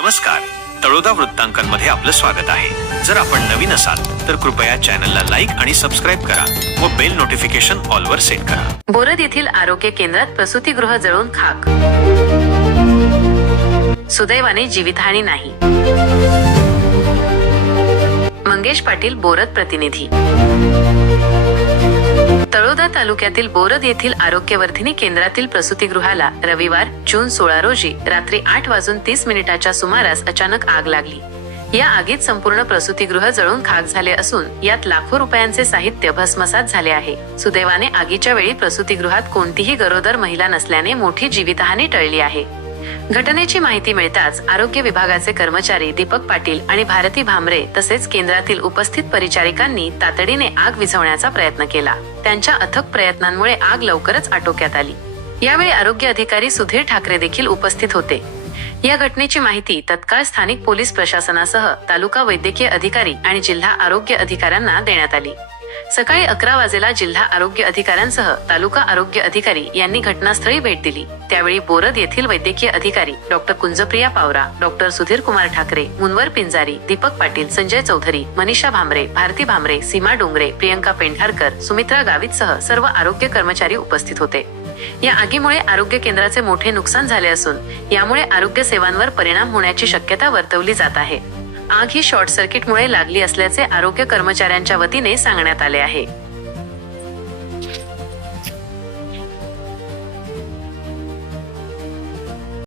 नमस्कार. तळोदा वृत्तांकनमध्ये आपलं स्वागत आहे. जर आपण नवीन असाल तर कृपया चॅनलला लाईक आणि सबस्क्राईब करा व बेल नोटिफिकेशन ऑलवर सेट करा. बोरद येथील आरोग्य केंद्रात प्रसूतीगृह जळून खाक. सुदैवाने जीवितहानी नाही. मंगेश पाटील बोरद प्रतिनिधी. तळोदा तालुक्यातील बोरद येथील आरोग्यवर्धिनी केंद्रातील प्रसूतीगृहाला रविवार जून सोळा रोजी रात्री आठ वाजून तीस मिनिटाच्या सुमारास अचानक आग लागली. या आगीत संपूर्ण प्रसूतीगृह जळून खाक झाले असून यात लाखो रुपयांचे साहित्य भस्मसात झाले आहे. सुदैवाने आगीच्या वेळी प्रसूतीगृहात कोणतीही गरोदर महिला नसल्याने मोठी जीवितहानी टळली आहे. घटनेची माहिती मिळताच आरोग्य विभागाचे कर्मचारी दीपक पाटील आणि भारती भामरे तसेच केंद्रातील उपस्थित परिचारिकांनी तातडीने आग विझवण्याचा प्रयत्न केला. त्यांच्या अथक प्रयत्नांमुळे आग लवकरच आटोक्यात आली. यावेळी आरोग्य अधिकारी सुधीर ठाकरे देखील उपस्थित होते. या घटनेची माहिती तत्काळ स्थानिक पोलीस प्रशासनासह तालुका वैद्यकीय अधिकारी आणि जिल्हा आरोग्य अधिकाऱ्यांना देण्यात आली. सकाळी अकरा वाजेला जिल्हा आरोग्य अधिकाऱ्यांसह तालुका आरोग्य अधिकारी यांनी घटनास्थळी भेट दिली. त्यावेळी बोरद येथील वैद्यकीय अधिकारी डॉक्टर कुंजप्रिया पावरा डॉक्टर सुधीर कुमार ठाकरे मुनवर पिंजारी दीपक पाटील संजय चौधरी मनीषा भामरे भारती भामरे सीमा डोंगरे प्रियंका पेंढारकर सुमित्रा गावित सह सर्व आरोग्य कर्मचारी उपस्थित होते. या आगीमुळे आरोग्य केंद्राचे मोठे नुकसान झाले असून यामुळे आरोग्य सेवांवर परिणाम होण्याची शक्यता वर्तवली जात आहे. आग ही शॉर्ट सर्किटमुळे लागली असल्याचे आरोग्य कर्मचाऱ्यांच्या वतीने सांगण्यात आले आहे.